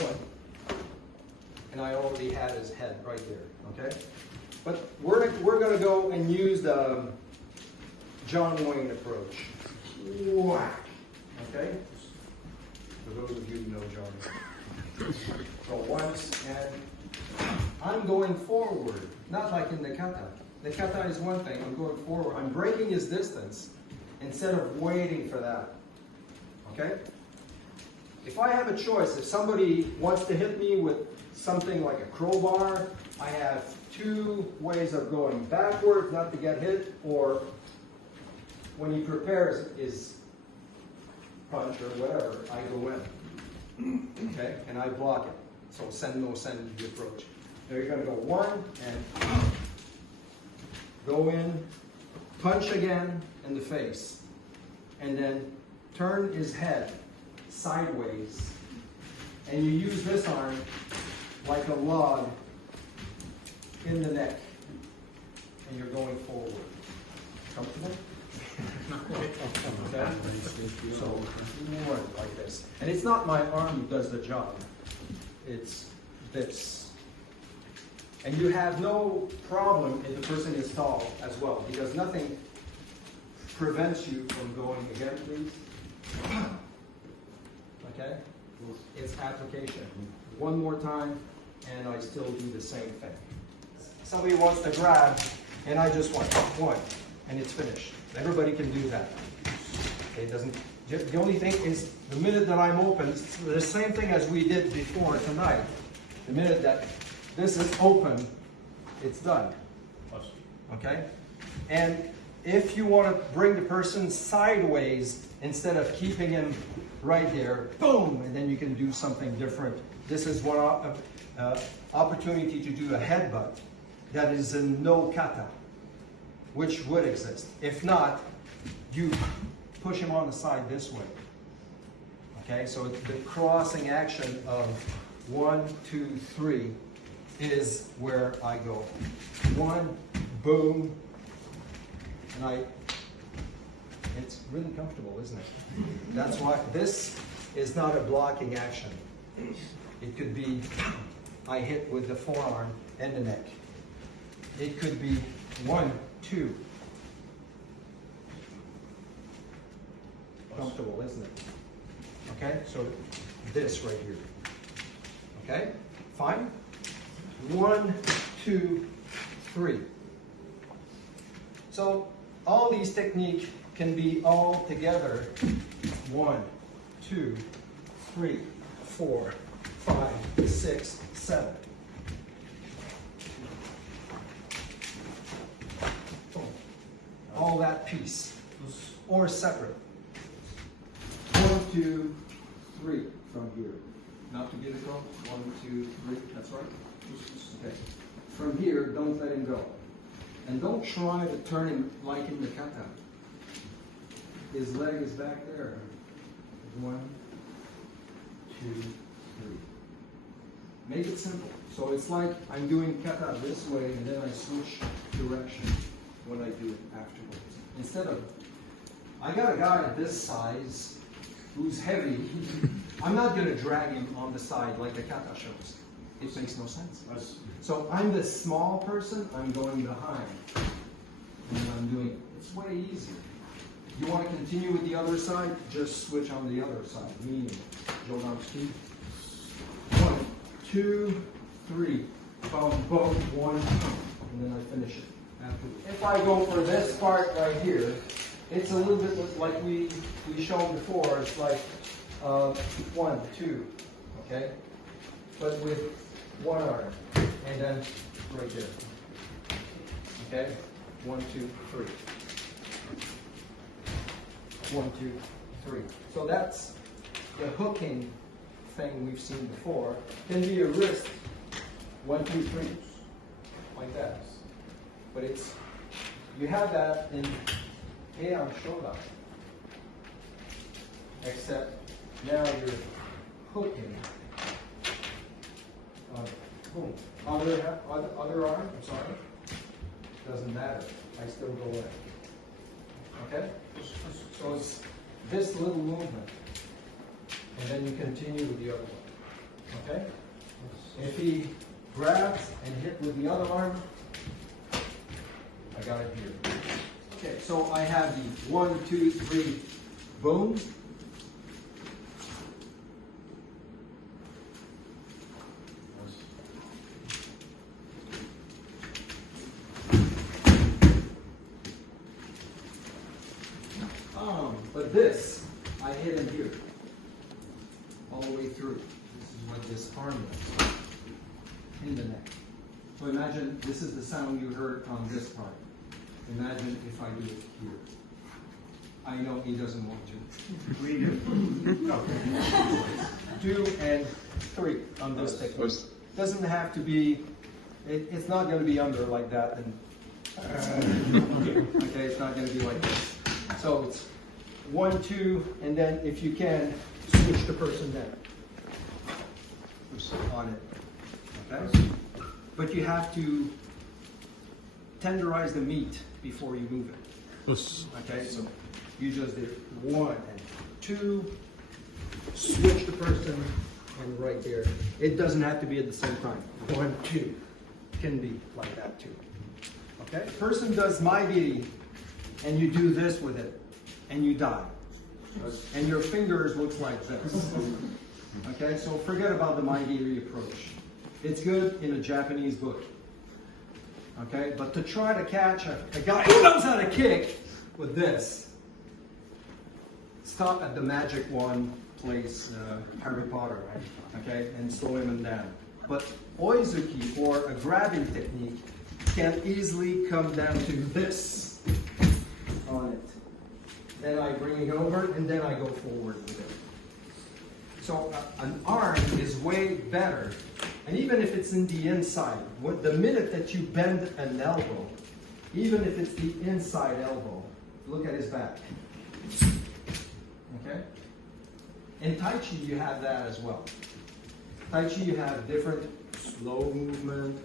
One. And I already had his head right there, okay? But we're going to go and use the John Wayne approach. Whack, okay? For those of you who know John. So once, and I'm going forward, not like in the kata. The kata is one thing, I'm going forward. I'm breaking his distance instead of waiting for that, okay? If I have a choice, if somebody wants to hit me with something like a crowbar, I have two ways of going backward, not to get hit, or when he prepares his punch or whatever, I go in, okay, and I block it. So send, no send the approach. Now you're going to go one and go in, punch again in the face, and then turn his head sideways, and you use this arm like a log in the neck, and you're going forward. Comfortable? Okay? So more like this. And it's not my arm that does the job. It's this. And you have no problem if the person is tall as well, because nothing prevents you from going again, please. Okay? It's application. One more time, and I still do the same thing. Somebody wants to grab, and I just want one, and it's finished. Everybody can do that. It doesn't. The only thing is, the minute that I'm open, it's the same thing as we did before tonight. The minute that this is open, it's done. Okay? And if you want to bring the person sideways instead of keeping him right there, boom, and then you can do something different. This is one opportunity to do a headbutt that is in no kata, which would exist. If not, you push him on the side this way. Okay, so the crossing action of 1, 2, 3 is where I go. One, boom, and it's really comfortable, isn't it? That's why this is not a blocking action. It could be, I hit with the forearm and the neck. It could be 1, 2. Comfortable, isn't it? Okay, so this right here. Okay, fine. 1, 2, 3. So all these techniques can be all together. 1, 2, 3, 4, 5, 6, 7. All that piece, or separate. 1, 2, 3 from here. Not to get it go. 1, 2, 3. That's right. Okay. From here, don't let him go. And don't try to turn him like in the kata. His leg is back there. 1, 2, 3. Make it simple. So it's like I'm doing kata this way, and then I switch direction when I do it afterwards. Instead of, I got a guy this size who's heavy. I'm not going to drag him on the side like the kata shows. It makes no sense. So I'm the small person, I'm going behind. And I'm doing it. It's way easier. You want to continue with the other side? Just switch on the other side. Meaning, Jodanski. 1, 2, 3. Boom, boom, 1, and then I finish it. If I go for this part right here, it's a little bit like we showed before. It's like 1, 2, okay? But with one arm, and then right there. Okay? 1, 2, 3. 1, 2, 3. So that's the hooking thing we've seen before. Can be a wrist. 1, 2, 3. Like that. But it's, you have that in Kihon Shodan. Except now you're hooking. Boom. Other arm, I'm sorry. Doesn't matter. I still go in. Okay? So it's this little movement. And then you continue with the other one. Okay? If he grabs and hit with the other arm, I got it here. Okay, so I have the 1, 2, 3, boom. But this, I hit him here, all the way through. This is what this arm does, in the neck. So imagine this is the sound you heard on this part. Imagine if I do it here. I know he doesn't want to. We do. Okay. 2 and 3 on this technique. Doesn't have to be, it's not going to be under like that. And okay, it's not going to be like this. So it's 1, 2, and then if you can, switch the person down on it. Okay? But you have to tenderize the meat before you move it. Okay, so you just did 1 and 2, switch the person, and right there. It doesn't have to be at the same time. 1, 2 can be like that too. Okay, person does maigiri, and you do this with it, and you die, and your fingers look like this. Okay, so forget about the maigiri approach. It's good in a Japanese book. Okay, but to try to catch a guy who knows how to kick with this, stop at the magic one place, Harry Potter, right? Okay, and slow him down. But oizuki, or a grabbing technique, can easily come down to this on it. Then I bring it over, and then I go forward with it. So an arm is way better. And even if it's in the inside, the minute that you bend an elbow, even if it's the inside elbow, look at his back. Okay? In Tai Chi, you have that as well. Tai Chi, you have different slow movement,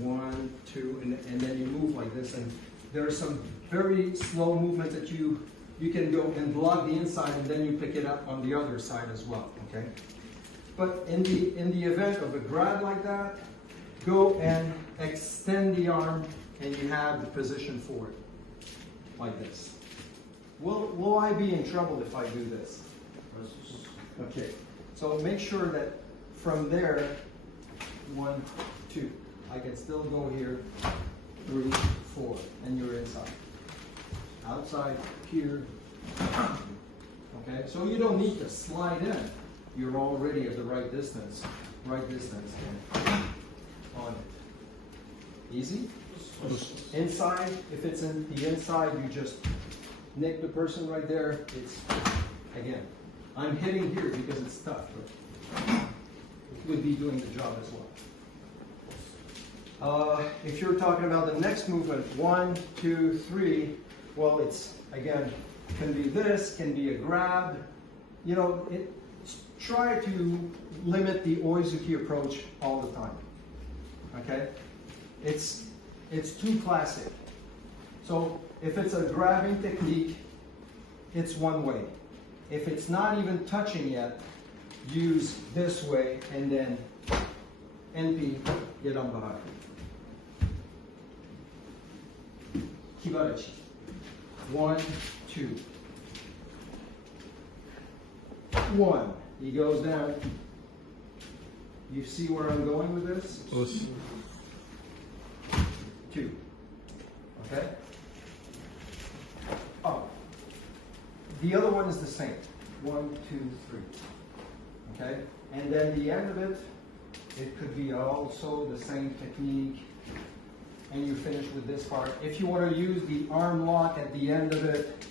1, 2, and then you move like this. And there are some very slow movements that you can go and block the inside, and then you pick it up on the other side as well. Okay? But in the event of a grab like that, go and extend the arm, and you have the position for it, like this. Will I be in trouble if I do this? Okay, so make sure that from there, 1, 2, I can still go here, 3, 4, and you're inside. Outside, here. Okay, so you don't need to slide in. You're already at the right distance, and on it. Easy? Inside, if it's in the inside, you just nick the person right there. It's, again, I'm hitting here because it's tough, but it would be doing the job as well. If you're talking about the next movement, 1, 2, 3, well, it's, again, can be this, can be a grab. You know, try to limit the oizuki approach all the time. Okay? It's too classic. So if it's a grabbing technique, it's one way. If it's not even touching yet, use this way and then NP, get on behind. Kibarachi. 1, 2. 1. He goes down. You see where I'm going with this? 2. Okay? Oh. The other one is the same. 1, 2, 3. Okay? And then the end of it, it could be also the same technique. And you finish with this part. If you want to use the arm lock at the end of it,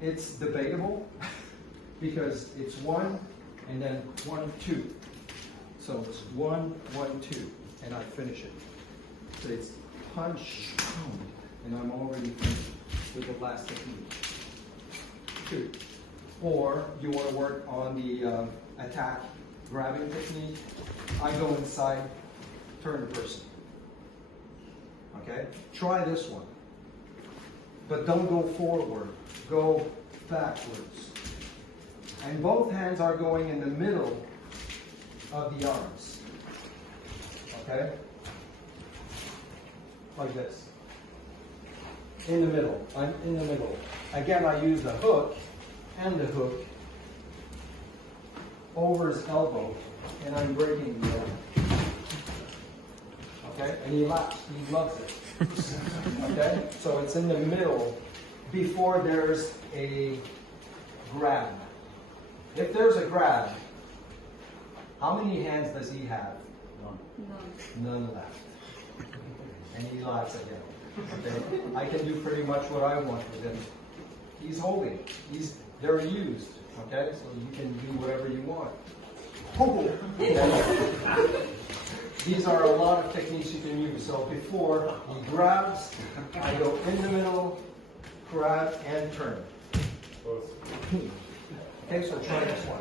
it's debatable because it's 1 and then 1, 2. So it's 1, 1, 2, and I finish it. So it's punch, and I'm already finished with the last technique. 2. Or you want to work on the attack grabbing technique. I go inside, turn the person. Okay? Try this one. But don't go forward. Go backwards. And both hands are going in the middle of the arms. Okay? Like this. In the middle. I'm in the middle. Again, I use the hook and the hook over his elbow, and I'm breaking the arm. Okay? And he laughs. He loves it. Okay? So it's in the middle before there's a grab. If there's a grab, how many hands does he have? None left. And he laughs again. Okay? I can do pretty much what I want with him. He's holding. They're used. Okay? So you can do whatever you want. These are a lot of techniques you can use. So before he grabs, I go in the middle, grab, and turn. Okay, so try this one.